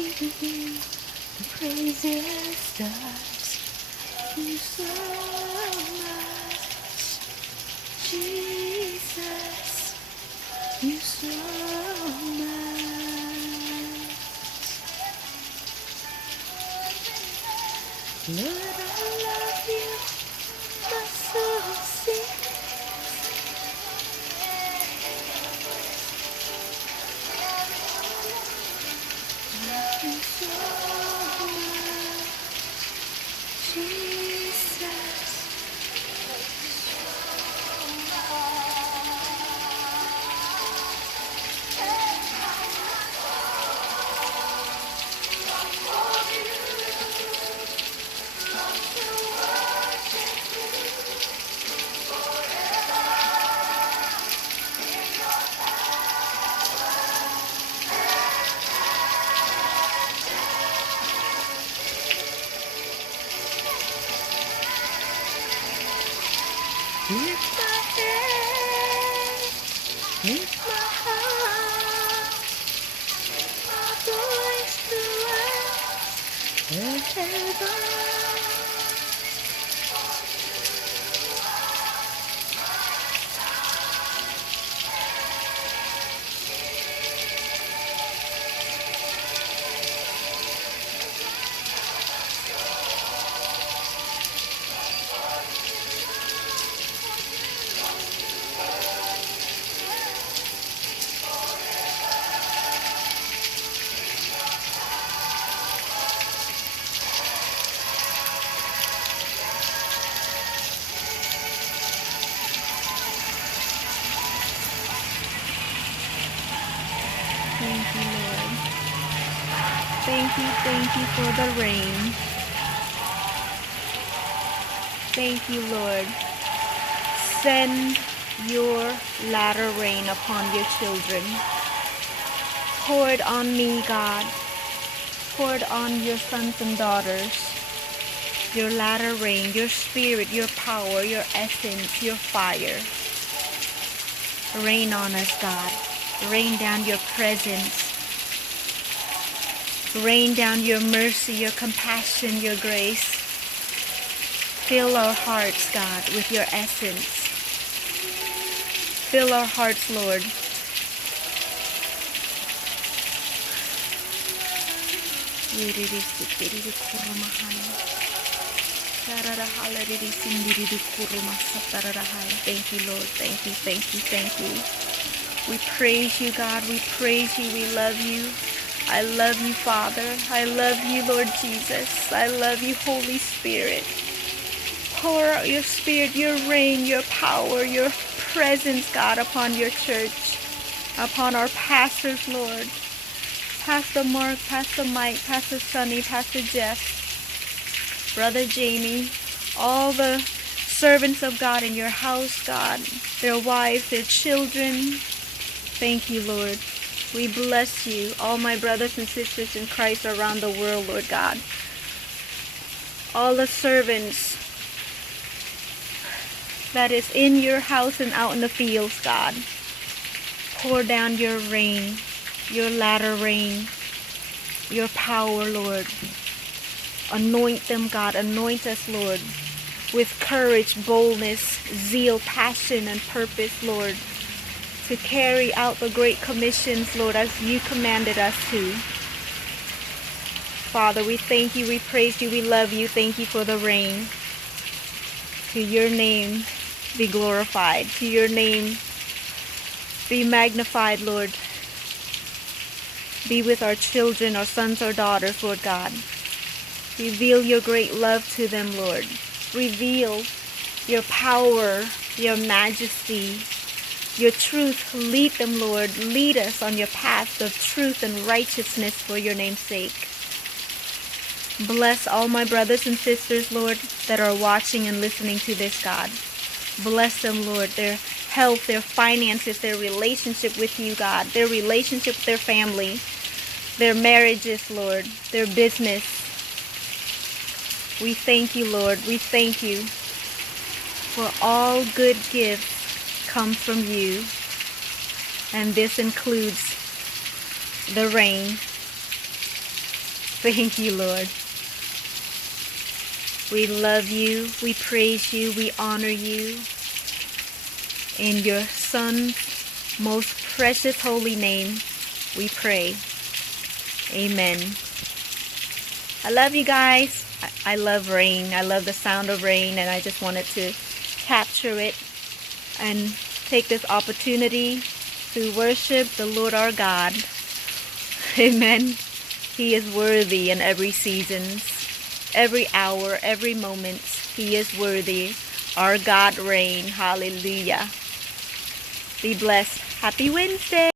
the praises stars. You so much, Jesus. You so much. Lord, I love you. My soul sings. Love you so much, Jesus. Lift my head, lift my heart, lift my voice throughout the heavens. Thank you, Lord. Thank you for the rain. Thank you, Lord. Send your latter rain upon your children. Pour it on me, God. Pour it on your sons and daughters. Your latter rain, your spirit, your power, your essence, your fire. Rain on us, God. Rain down your presence. Rain down your mercy, your compassion, your grace. Fill our hearts, God, with your essence. Fill our hearts, Lord. Thank you, Lord. Thank you, thank you, thank you. We praise you, God. We praise you. We love you. I love you, Father. I love you, Lord Jesus. I love you, Holy Spirit. Pour out your spirit, your reign, your power, your presence, God, upon your church, upon our pastors, Lord. Pastor Mark, Pastor Mike, Pastor Sonny, Pastor Jeff, Brother Jamie, all the servants of God in your house, God, their wives, their children. Thank you, Lord. We bless you, all my brothers and sisters in Christ around the world, Lord God. All the servants that is in your house and out in the fields, God. Pour down your rain, your latter rain, your power, Lord. Anoint them, God. Anoint us, Lord, with courage, boldness, zeal, passion, and purpose, Lord, to carry out the great commissions, Lord, as you commanded us to. Father, we thank you, we praise you, we love you. Thank you for the rain. To your name be glorified. To your name be magnified, Lord. Be with our children, our sons, our daughters, Lord God. Reveal your great love to them, Lord. Reveal your power, your majesty, your truth. Lead them, Lord. Lead us on your path of truth and righteousness for your name's sake. Bless all my brothers and sisters, Lord, that are watching and listening to this, God. Bless them, Lord, their health, their finances, their relationship with you, God, their relationship with their family, their marriages, Lord, their business. We thank you, Lord. We thank you for all good gifts come from you, and this includes the rain. Thank you, Lord. We love you, we praise you, we honor you. In your Son's most precious holy name, we pray. Amen. I love you guys. I love rain. I love the sound of rain, and I just wanted to capture it and take this opportunity to worship the Lord our God. Amen. He is worthy in every season, every hour, every moment. He is worthy. Our God reign. Hallelujah. Be blessed. Happy Wednesday.